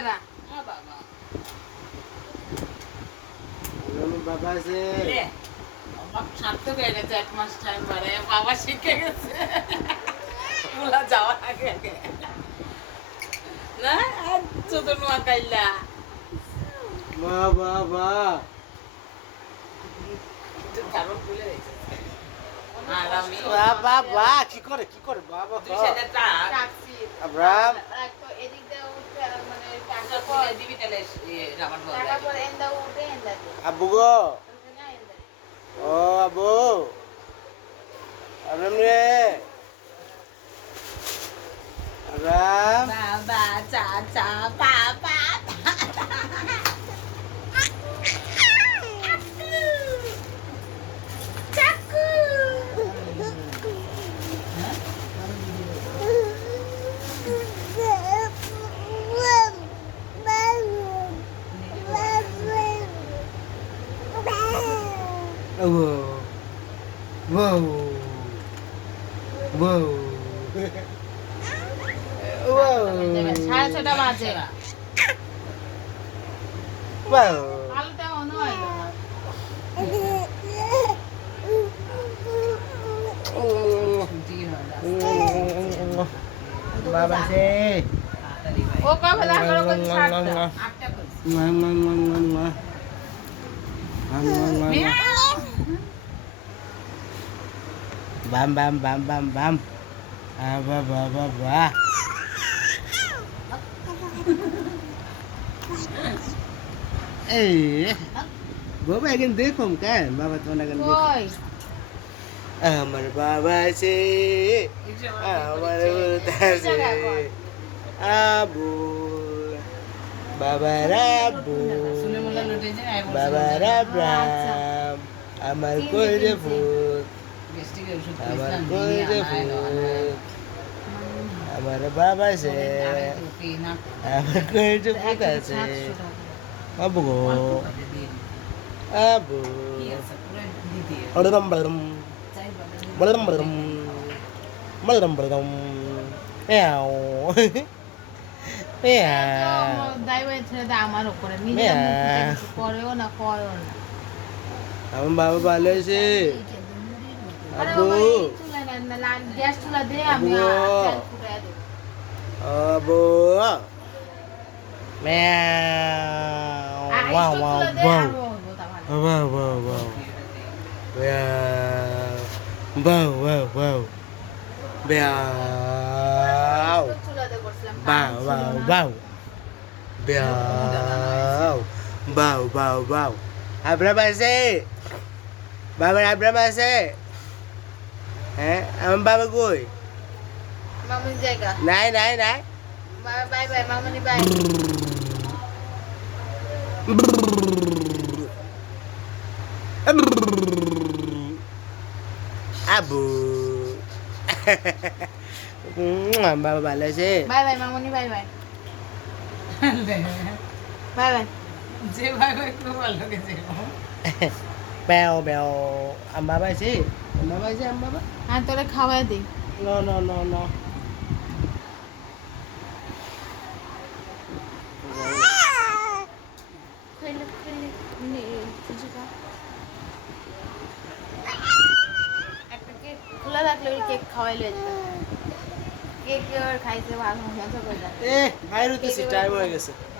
হবে না বাবা আছে সার্থক হয়ে গেছে 1 মাস টাইম পরে বাবা শিখে গেছে মোলা যাওয়ার আগে আগে না আর ছোট নোয়া কাইলা বাবা কারণ ভুলে গেছে আর আমি বাবা কি করে বাবা দুই সাইডে টাক আব্রাম তো এদিক দিয়ে উঠে মানে টাকা পরে দিবি তাহলে রাবার বল টাকা পরে এন্দা উঠে এন্দা দিয়ে আব্বু গো না এন্দা ও আব্বু আব্রাম রে আব্রাম বাবা চাচা পাপা Whoa. Whoa. Whoa. 6:30 বাজে Whoa. আলুটা মনে হয় না Baba sih. ও কবে লাগলো কোন ছাড়টা আটটা করছি Ngon ngon ngon ngon ngon. Ngon ngon ngon. Bam bam bam bam bam. Ah ba ba ba ba. Eh. Bố mẹ gần tiếc không cái baba con này gần tiếc. কই Amar baba sih. Amar buta sih. Abu. Baba Rabu. শুনে মোলা লুটে যায় I Baba Rabram. Amar kulde food. Gastric ওষুধ Amar দিলাম kulde food. Amar baba sih. Amar kulde food আছে. Abu go. Abu. Balam balam. Balam balam. Balam balam. Meow. Meow. দাইবা ছেড়ে আমার উপরে নিজে করেও না কয়ও না আমার বাবা ভালো আছে আরে আব্বু বাবা, এই চুলা না গ্যাস চুলা দিয়ে আমি আব্বু। তেল ফুটাই দেব আব্বু meow আর wow স্টোভ wow চুলা দিয়ে wow আরো হবো তাহলে wow wow wow wow wow wow wow stove চুলা দিয়ে করছিলাম wow wow wow wow wow wow wow Abra আছে বাবার আব্রাম আছে হ্যাঁ আমার বাবা কই মামুনি জায়গা নাই নাই নাই bye bye Mamuni by Abu বাবা ভালো আছে বাই বাই মামুনি বাই বাই বাই বাই যে ভাই ভাই খুব ভালো গেছে বেও বেও আম বাবা আছে আম বাবা আছে আম বাবা আর তোরে খাওয়াই দিই no no no no খাইলে খাইলে নে কিছু খা একটা কেক খোলা রাখলে ওই কেক খাওয়াইলে কেক আর খাইতে ভালো মজা করে এ বাইরে তো টাইম হয়ে গেছে